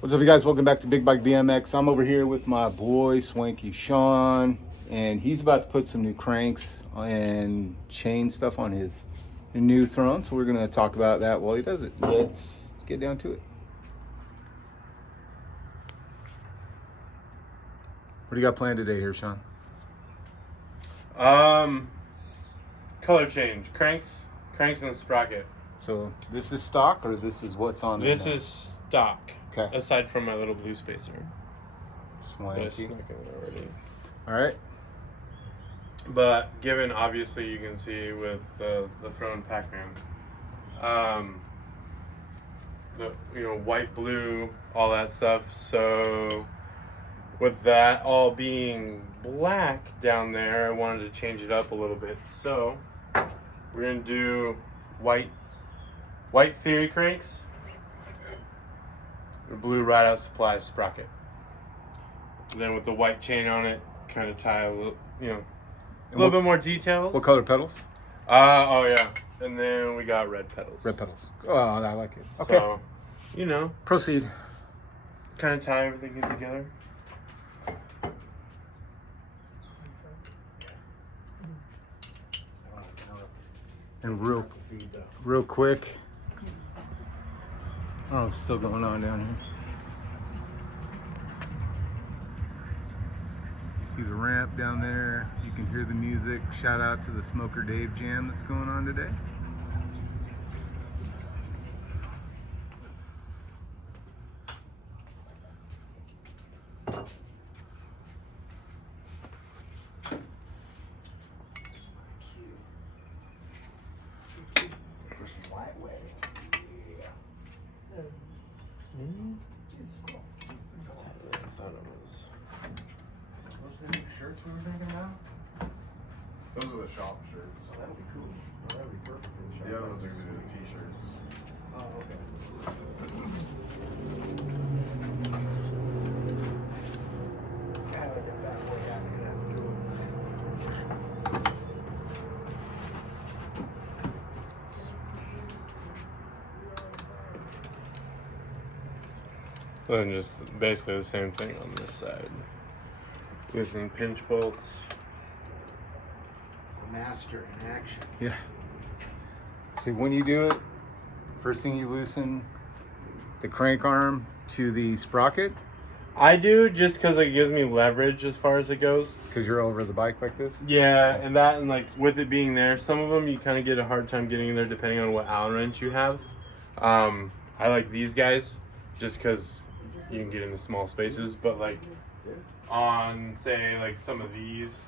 What's up, you guys? Welcome back to Big Bike BMX. I'm over here with my boy Swanky Shaun, and he's about to put some new cranks and chain stuff on his new throne. So we're gonna talk about that while he does it. Let's get down to it. What do you got planned today here, Shaun? Color change, cranks and sprocket. So this is stock, or this is what's on This it? is stock. Okay. Aside from my little blue spacer. Swanky. Already. All right. But given obviously you can see with the throne Pac Man, the white, blue, all that stuff. So with that all being black down there, I wanted to change it up a little bit. So we're gonna do white theory cranks, the blue Rideoutsupply sprocket. And then with the white chain on it, kind of tie a little, a little bit more details. What color pedals? Oh yeah. And then we got red pedals. Red pedals. Oh, I like it. Okay. So, Proceed. kind of tie everything together. And real quick. Oh, it's still going on down here. You see the ramp down there. You can hear the music. Shout out to the Smoker Dave Jam that's going on today. Shirts we were thinking about? Those are the shop shirts. Oh, that'll be cool. Oh, that'll be perfect for the shop. The other ones are going to be the t-shirts. Oh, okay. I like that bad boy hat. That's cool. And just basically the same thing on this side. Using pinch bolts. A master in action. Yeah. See, when you do it, first thing you loosen the crank arm to the sprocket. I do just because it gives me leverage as far as it goes. Because you're over the bike like this? Yeah, and like with it being there, some of them you kind of get a hard time getting in there depending on what Allen wrench you have. I like these guys just because you can get into small spaces, but like on say like some of these,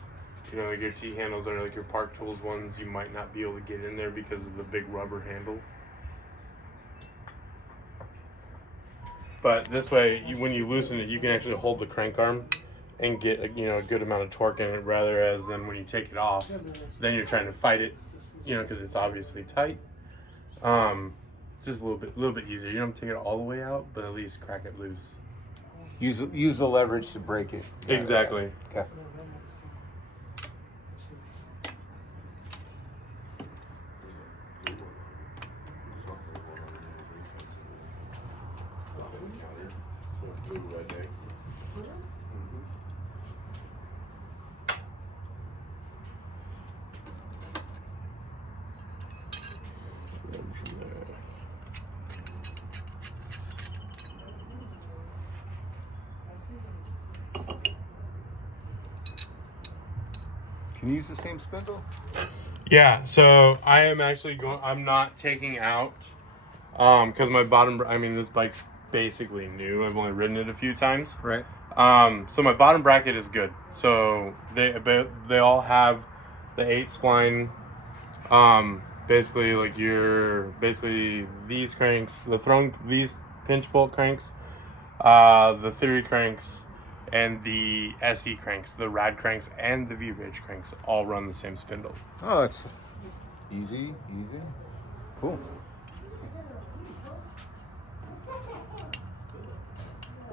like your T handles or like your Park Tools ones, you might not be able to get in there because of the big rubber handle. But this way, when you loosen it, you can actually hold the crank arm and get a good amount of torque in it, rather as than when you take it off, then you're trying to fight it, because it's obviously tight. Just a little bit easier. You don't have to take it all the way out, but at least crack it loose. Use the leverage to break it. Exactly. Okay. Can you use the same spindle? Yeah, so I am actually I'm not taking out, because my this bike's basically new. I've only ridden it a few times. Right. So my bottom bracket is good. So they all have the 8 spline. Basically these cranks, these pinch bolt cranks, the theory cranks, and the SE cranks, the rad cranks, and the V-Ridge cranks all run the same spindle. Oh, that's easy. Cool.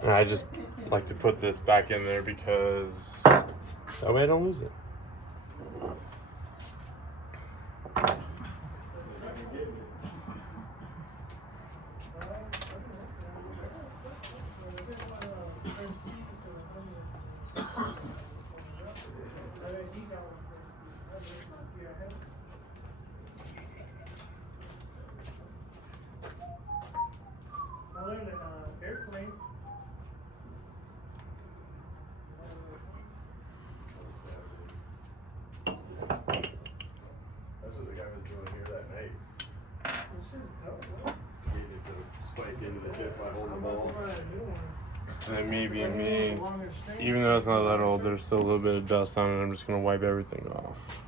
And I just like to put this back in there because that way I don't lose it. get by holding the ball. And then me being me, even though it's not that old, there's still a little bit of dust on it. I'm just gonna wipe everything off.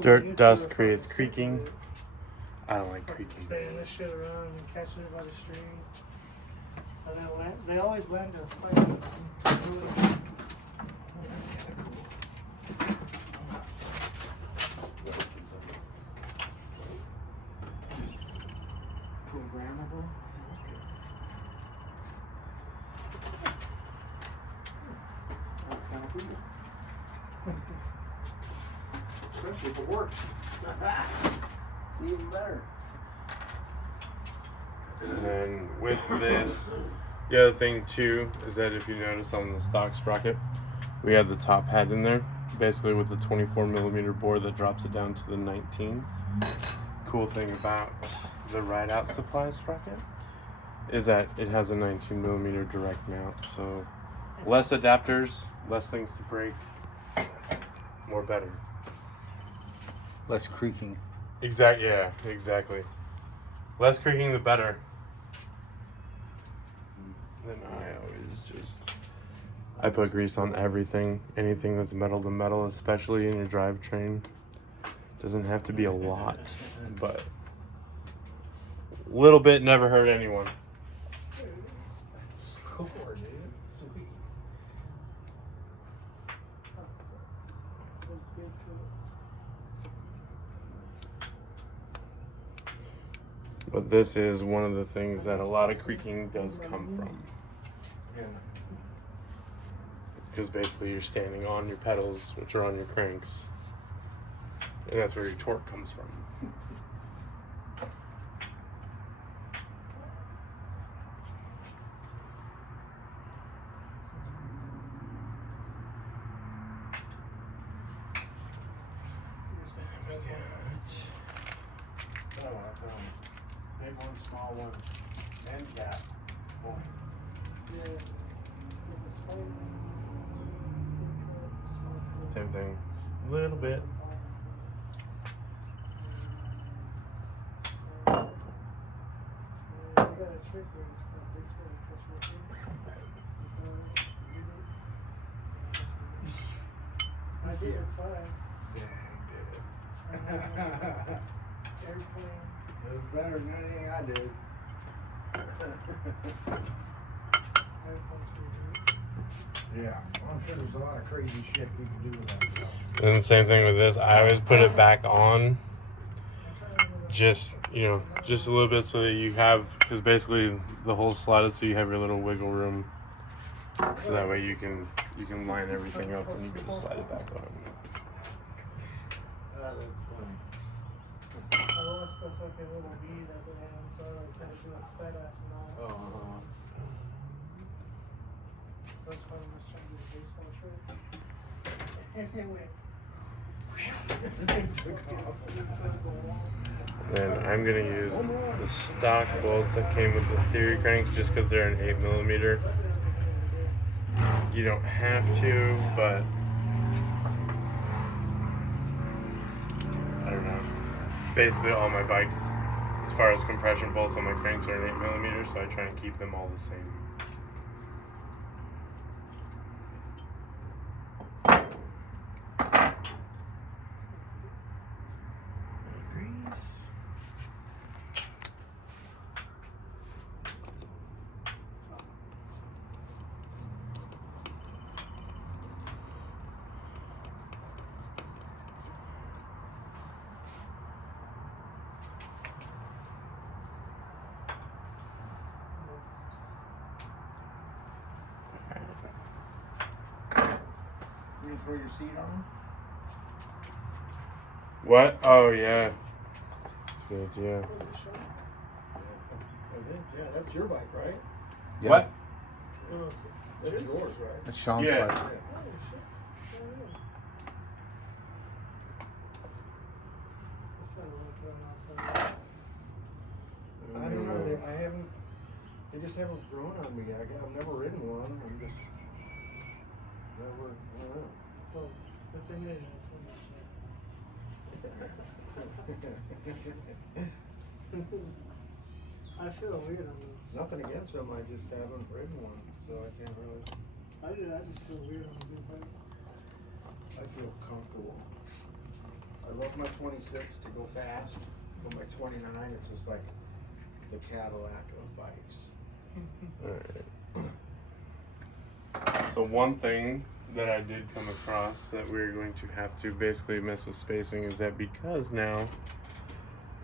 Dirt dust creates creaking. I don't like creaking. Spinning this shit around and catching it by the string. And then they always land in a spike. Programmable. That's kind of cool. Especially if it works. Even better. And then with this, the other thing too is that if you notice on the stock sprocket, we have the top hat in there, basically with the 24mm bore that drops it down to the 19. Cool thing about the Rideoutsupply sprocket is that it has a 19mm direct mount, so less adapters, less things to break, more better. Less creaking. Yeah, exactly. Less creaking, the better. Then I put grease on everything, anything that's metal to metal, especially in your drivetrain. Doesn't have to be a lot, but a little bit never hurt anyone. Score, dude. Sweet. But this is one of the things that a lot of creaking does come from. Because basically you're standing on your pedals, which are on your cranks. And that's where your torque comes from. Big one, small one, end cap. Same thing, a little bit. I did, it's fine. Airplane. It was better than anything I did. Yeah, I'm sure there's a lot of crazy shit we can do with that stuff. And the same thing with this, I always put it back on. Just, just a little bit so that you have, because basically the hole's slotted so you have your little wiggle room. So that way you can line everything up and you can just slide it back on. That's funny. I lost the fucking little bead at the end, so I had to do a fat ass knot. Uh-huh. That's why I was trying to do a baseball trick. And it went. Towards the wall. Then I'm gonna use the stock bolts that came with the theory cranks just because they're an 8mm. You don't have to, but I don't know. Basically all my bikes, as far as compression bolts on my cranks, are an 8mm, so I try and keep them all the same. You can throw your seat on? What? Oh yeah. That's good, yeah. I think, yeah, that's your bike, right? Yeah. What? That's yours, right? That's Sean's Yeah. bike. I don't know. I haven't. They just haven't grown on me. I've never ridden one. I'm just never. I don't know. Well, the thing is, I feel weird on these. Nothing against them, I just haven't ridden one, so I can't really. I just feel weird on a big bike. I feel comfortable. I love my 26 to go fast, but my 29, it's just like the Cadillac of bikes. So one thing that I did come across that we're going to have to basically mess with spacing is that because now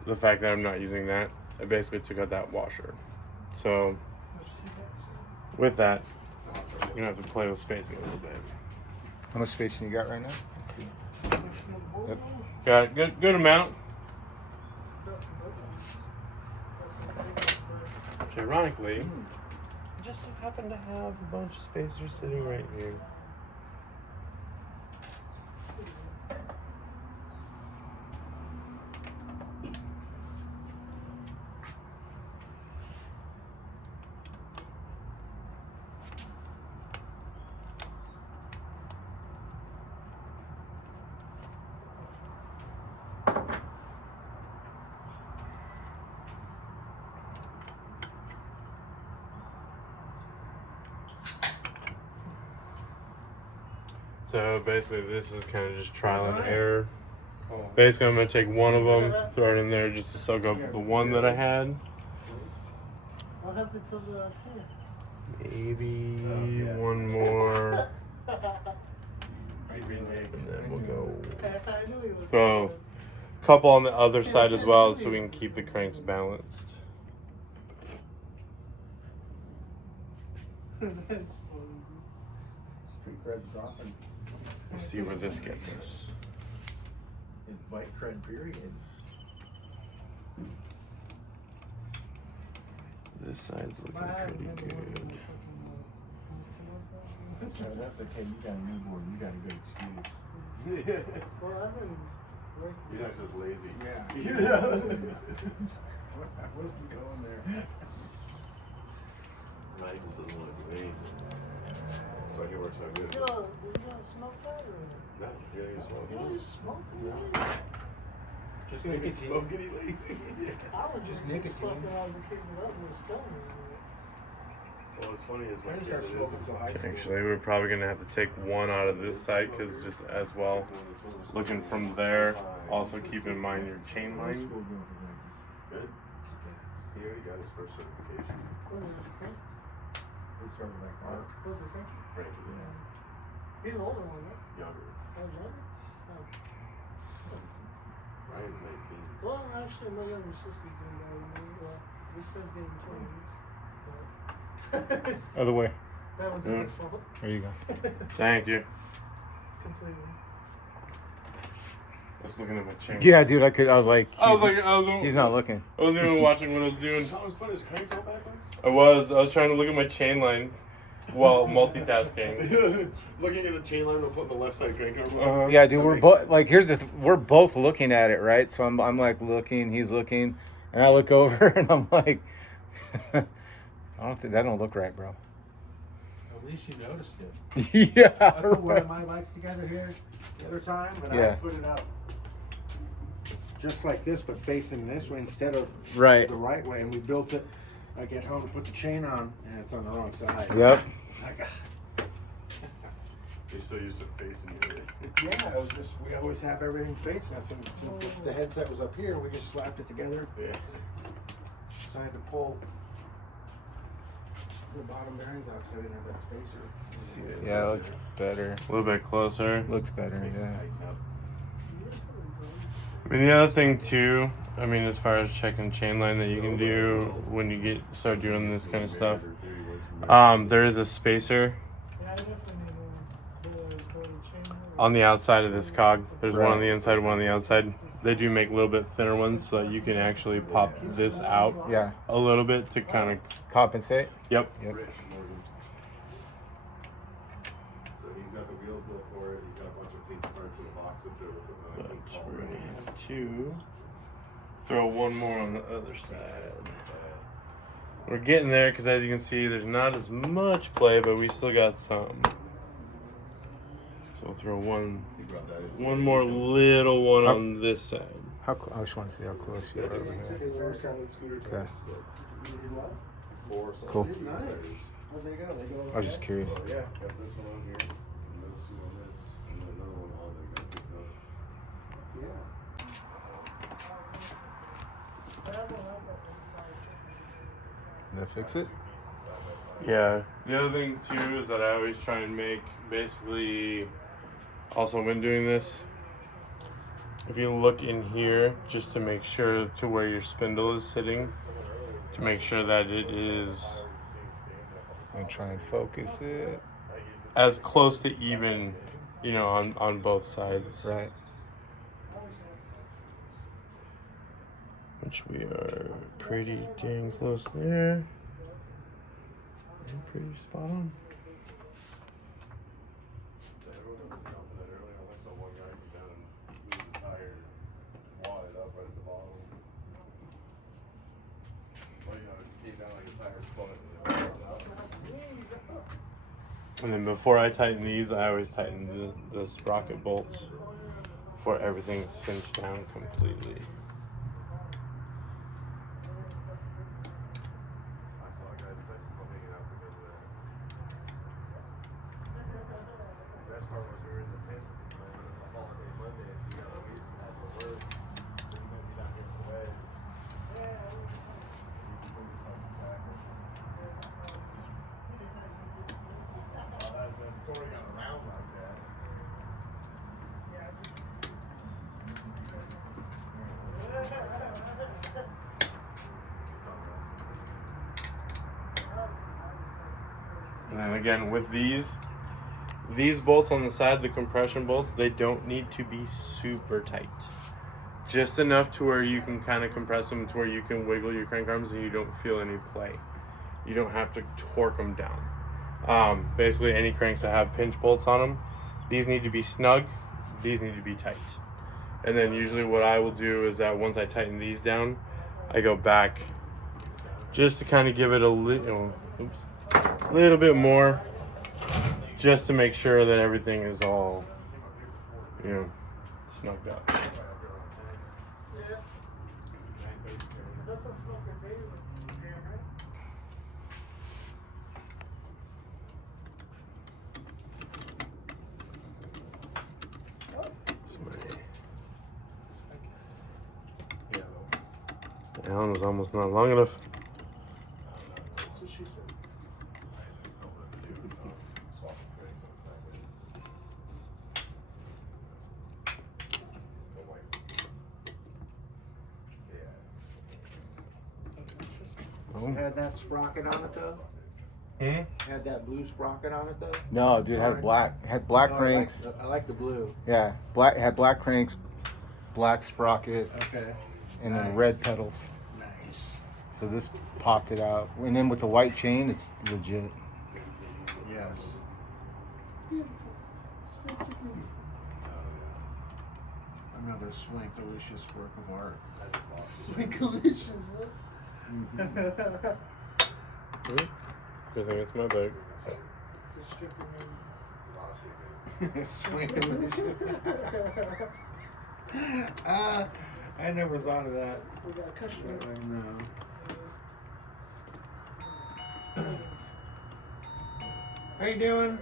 the fact that I'm not using that, I basically took out that washer. So with that, I'm gonna have to play with spacing a little bit. How much spacing you got right now? Let's see. Yep. Got good amount. Which ironically, I just happen to have a bunch of spacers sitting right here. So basically this is kind of just trial and error. Basically I'm going to take one of them, throw it in there just to soak up the one that I had. What happened to the pants? Maybe one more. And then we'll go I knew he was throw a couple on the other side as well so we can keep the cranks balanced. That's funny. Street cred's dropping. Let's see where this gets us. His bike cred period. This side's looking My pretty never good. worked in the fucking, That's okay, you got a new board, you got a good excuse. well, I've been working. You're not just lazy. Yeah. I wasn't going there. Mike just doesn't want to do anything. That's why he works so good. Did you not smoke that or? No, you ain't smoking. You just smoking? Just You ain't nicotine. smoking, he lazy. I was Just just nicotine. smoking when I was a kid because I was a stoner. Well, what's funny is I my didn't kid start is smoking until high school. Actually, we're probably going to have to take one out of this side because just as well, looking from there, also keep in mind your chain High line. school going for drinking. Good. He already got his first certification. What was it, Frank? We started like Mark. Was it Frank? Frankie, yeah. He's the older one, right? Younger. I was younger? Oh. Ryan's 19. Well, actually, my younger sister's doing better than me. Well, this says getting twins. But Other way. that was her fault. There you go. Thank you. Completely. I was looking at my chain. Yeah, dude. I was like, he's not looking. I wasn't even watching what I was doing. Sean was putting his cranks all backwards? I was trying to look at my chain line while multitasking. Looking at the chain line, we're putting the left side crank over. Yeah, dude. That We're makes both sense. like, here's the. We're both looking at it, right? So I'm like looking. He's looking, and I look over, and I'm like, I don't think that don't look right, bro. At least you noticed it. Yeah. I put one of my bikes together here the other time, and Yeah. I put it up just like this, but facing this way instead of Right. the right way. And we built it. I get home to put the chain on, and it's on the wrong side. Yep. You're so used to facing you. Yeah, it was just we always have everything facing us, and since the headset was up here, we just slapped it together. Yeah. So I had to pull the bottom bearings out so I didn't have that spacer. Yeah, it looks better. A little bit closer. Looks better. Makes it Yeah. tighten up. I mean, the other thing too, I mean, as far as checking chain line that you can do when you start doing this kind of stuff, there is a spacer Yeah, I definitely need the chain. on the outside of this cog. There's one on the Right. inside, one on the outside. They do make a little bit thinner ones so that you can actually pop this out Yeah. a little bit to kind of, Compensate. yep. Yep. Rich Morgan. So he's got the wheels built for it. He's got a bunch of pink parts in the box up there. We're putting on, I But think, we're all gonna those. have to throw one more on the other side. We're getting there because as you can see, there's not as much play, but we still got some. So we'll throw one more little one on this side. How? I just want to see how close you are over here. Solid scooter Okay. tires. What? 4 so Cool. Nice. Where'd they go? They go over I was just there? curious. Oh, yeah, got this one on here, and those 2 on this, and then another one on there got picked up. Yeah. Did that fix it? Yeah. The other thing too is that I always try and make basically, also when doing this, if you look in here just to make sure to where your spindle is sitting, to make sure that it is I'm gonna try and focus it. as close to even, you know, on both sides. Right. Which we are pretty dang close there. Pretty spot on. Everyone was jumping that earlier. I saw one guy go down and lose a tire, wad it up right at the bottom. Well, you know, it came down like a tire split. And then before I tighten these, I always tighten the sprocket bolts before everything's cinched down completely. I saw guys hanging out because of that. The best part was we were in the tents at the time. It was a holiday Monday, so you got a week and had to work. So you might be not getting away. That story got around like that. And then again with these bolts on the side, the compression bolts, they don't need to be super tight. Just enough to where you can kind of compress them to where you can wiggle your crank arms and you don't feel any play. You don't have to torque them down. Basically any cranks that have pinch bolts on them, these need to be snug, these need to be tight. And then usually what I will do is that once I tighten these down, I go back just to kind of give it a little bit more, just to make sure that everything is all, you know, snugged up. Yeah. That's a smoker baby here, right? Allen was almost not long enough. That's what she said. Boom. Had that sprocket on it though? Had that blue sprocket on it though? No, dude, had black No, cranks. I like the blue. Yeah, had black cranks, black sprocket, Okay. and then Nice. red pedals. Nice. So this popped it out. And then with the white chain, it's legit. Yes. Another swankalicious work of art. Swinkalicious, huh? Good thing it's my bag. It's a stripper name. Swankalicious. I never thought of that. We got a customer. No. How you doing?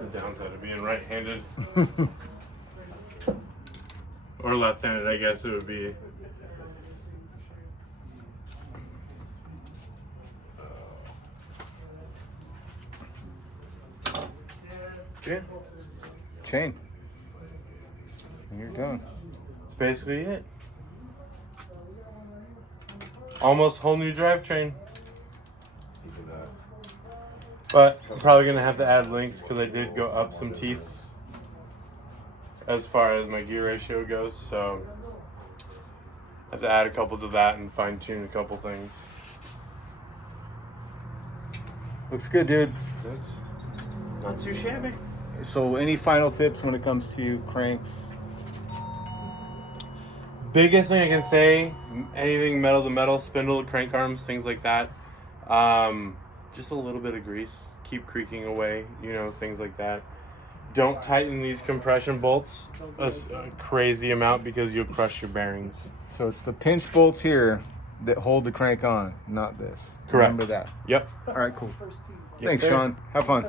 The downside of being right-handed or left-handed, I guess it would be. Yeah, Chain. And you're done. that's basically it. Almost whole new drivetrain. But I'm probably gonna have to add links because I did go up some teeth as far as my gear ratio goes. So I have to add a couple to that and fine tune a couple things. Looks good, dude. That's not too shabby. So any final tips when it comes to cranks? Biggest thing I can say, anything metal to metal, spindle, crank arms, things like that. Just a little bit of grease. Keep creaking away, things like that. Don't tighten these compression bolts a crazy amount because you'll crush your bearings. So it's the pinch bolts here that hold the crank on, not this. Correct. Remember that. Yep. All right, cool. First team. Yes, Thanks, sir. Sean. Have fun.